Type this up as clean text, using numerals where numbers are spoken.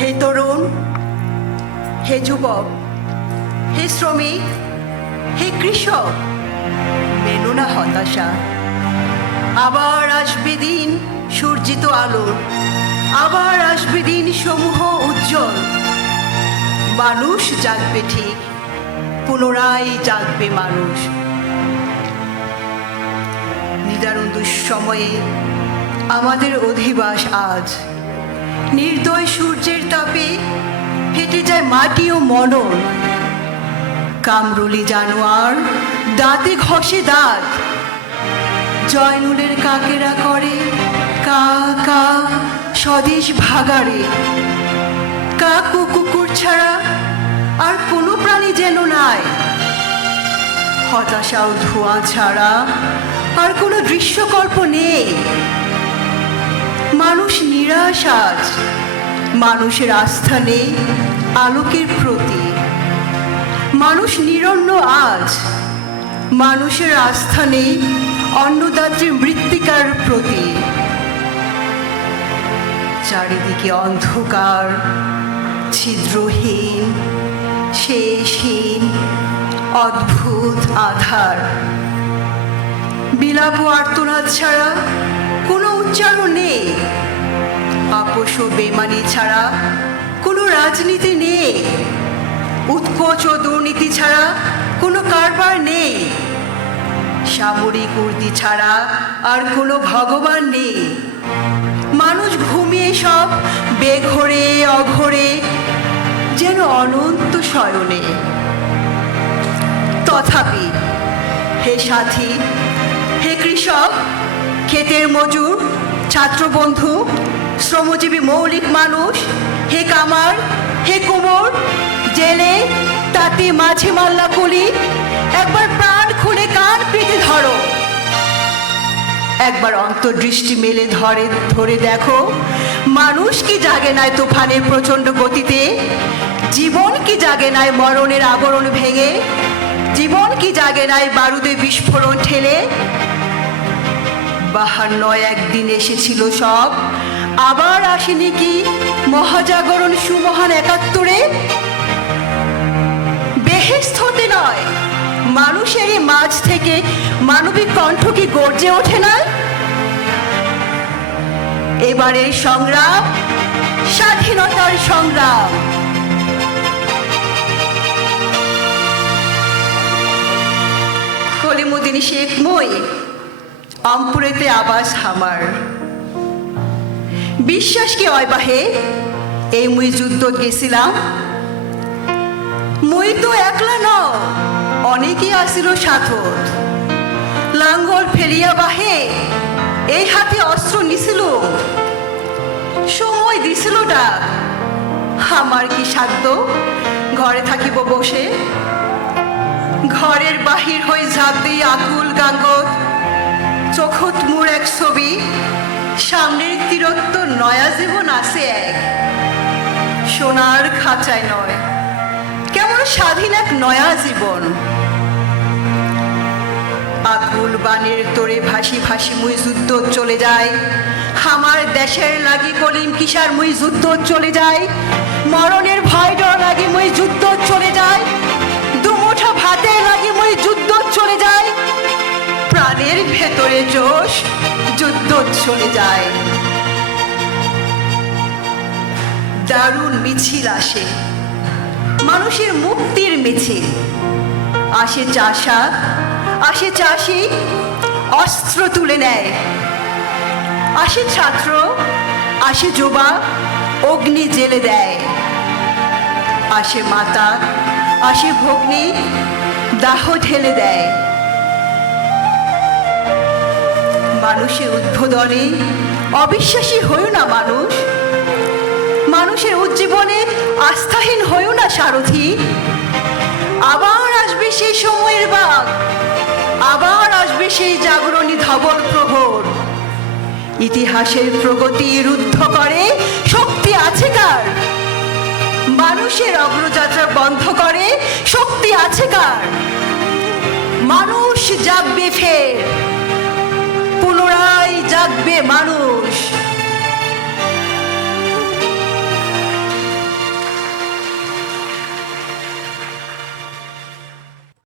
হে তরুণ, হে যুবক, হে শ্রমিক, হে কৃষক, মেনো না হতাশা। আবার আসবে দিন সূর্যিত আলোর, আবার আসবে দিন সমূহ উজ্জ্বল। মানুষ জাগবে ঠিক, পুনরায় জাগবে মানুষ। নিদারুণ দুঃসময়ে আমাদের অধিবাস আজ। নির্দয় সূর্যের তাপে ফেটে যায় মাটি ও মনন। কামরুলি জানোয়ার দাঁতে ঘষে দাঁত। জয়নুলের কাকেরা করে কা কা স্বদেশ ভাগাড়ে। কাক ও কুকুর ছাড়া আর কোনো প্রাণী যেন নাই। হতাশা ও ধোঁয়া ছাড়া আর কোনো দৃশ্যকল্প নেই। মানুষ নিরাশ আজ, মানুষের আস্থা নেই আলোকের প্রতি। মানুষ নিরন্ন আজ, মানুষের আস্থা নেই অন্নদাত্রীর মৃত্তিকার প্রতি। চারিদিকে অন্ধকার, ছিদ্রহীন, শেষহীন, অদ্ভুত আধার। বিলাপ ও আর্তনাদ ছাড়া কোনো উচ্চারণ নেই। আপোষ ও বেমানি ছাড়া কোনো রাজনীতি নেই। উৎকোচ ও দুর্নীতি ছাড়া কোনো কারবার নেই। সামরিক উর্দি ছাড়া আর কোনো ভগবান নেই। মানুষ ঘুমিয়ে সব বেঘরে অঘরে যেন অনন্ত শয়নে। তথাপি হে সাথী, হে কৃষক, ক্ষেতের মজুর, ছাত্রবন্ধু, শ্রমজীবী মৌলিক মানুষ, হে কামার, হে কুমোর, জেলে, তাঁতি, মাঝি, মাল্লা, কুলি, একবার প্রাণ খুলে কান পেতে ধরো। একবার অন্তর্দৃষ্টি মেলে ধরে দেখো, মানুষ কি জাগে নাই তুফানের প্রচণ্ড গতিতে? জীবন কি জাগে নাই মরণের আবরণ ভেঙে? জীবন কি জাগে নাই বারুদে বিস্ফোরণ ঠেলে? 52 একদিন এসেছিল সব, আবার আসেনি কি মহাজাগরণ সুমহান 71-এ? বেহেশত হতে নয়, মানুষেরই মাঝ থেকে মানবিক কণ্ঠ কি গর্জে ওঠে না? এবারের সংগ্রাম স্বাধীনতার সংগ্রাম। কলিমুদ্দিন শেখ মই, আমপুরেতে আবাস হামার। বিশ্বাস কি হয় বাহে এই মুই যুদ্ধ গেছিলাম? মুই তো একলা ন, অনেকে আসিল সাথত। লাঙ্গল ফেলিয়া বাহে এই হাতে অস্ত্র নিছিল। সময় দিছিল ডাক, আমার কি সাধ্য ঘরে থাকিব বসে? ঘরের বাহির হয়ে ঝাঁপ দিয়ে আকুল গাঙ্গত, চোখত মোর এক ছবি, সামনের তীরত্ব নয়া জীবন আছে এক। সোনার খাঁচায় নয়, কেমন স্বাধীন এক নয়া জীবন। আকুল বানের তোরে ভাসি ভাসি মুই যুদ্ধ চলে যায়। আমার দেশের লাগি কলিম কিসার মুই যুদ্ধ চলে যায়। মরণের ভয় ডর লাগি মুই যুদ্ধ চলে যায়। দুমুঠা ভাতে লাগি মুই যুদ্ধ চলে যায়। প্রাণের ভেতরে জোশ যুদ্ধ চলে যায়। দারুণ মিছিল আসে, মানুষের মুক্তির মিছিল। আসে চাষা, আসে চাষি, অস্ত্র তুলে নেয়। আসে ছাত্র, আসে যুবা, অগ্নি জেলে দেয়। আসে মাতা, আসে ভগ্নী, দাহ ঢেলে দেয়। মানুষের উদ্বোধনে অবিশ্বাসী হইও না মানুষ। মানুষের উজ্জীবনে আস্থাহীন হইও না সারথি। আবার আসবে সেই সময়ের বাঘ, আবার আসবে সেই জাগরণী ধবল প্রহর। ইতিহাসের প্রগতি রুদ্ধ করে শক্তি আছে কার? মানুষের অগ্রযাত্রা বন্ধ করে শক্তি আছে কার? মানুষ জাগবে ফের, পুনরায় জাগবে মানুষ।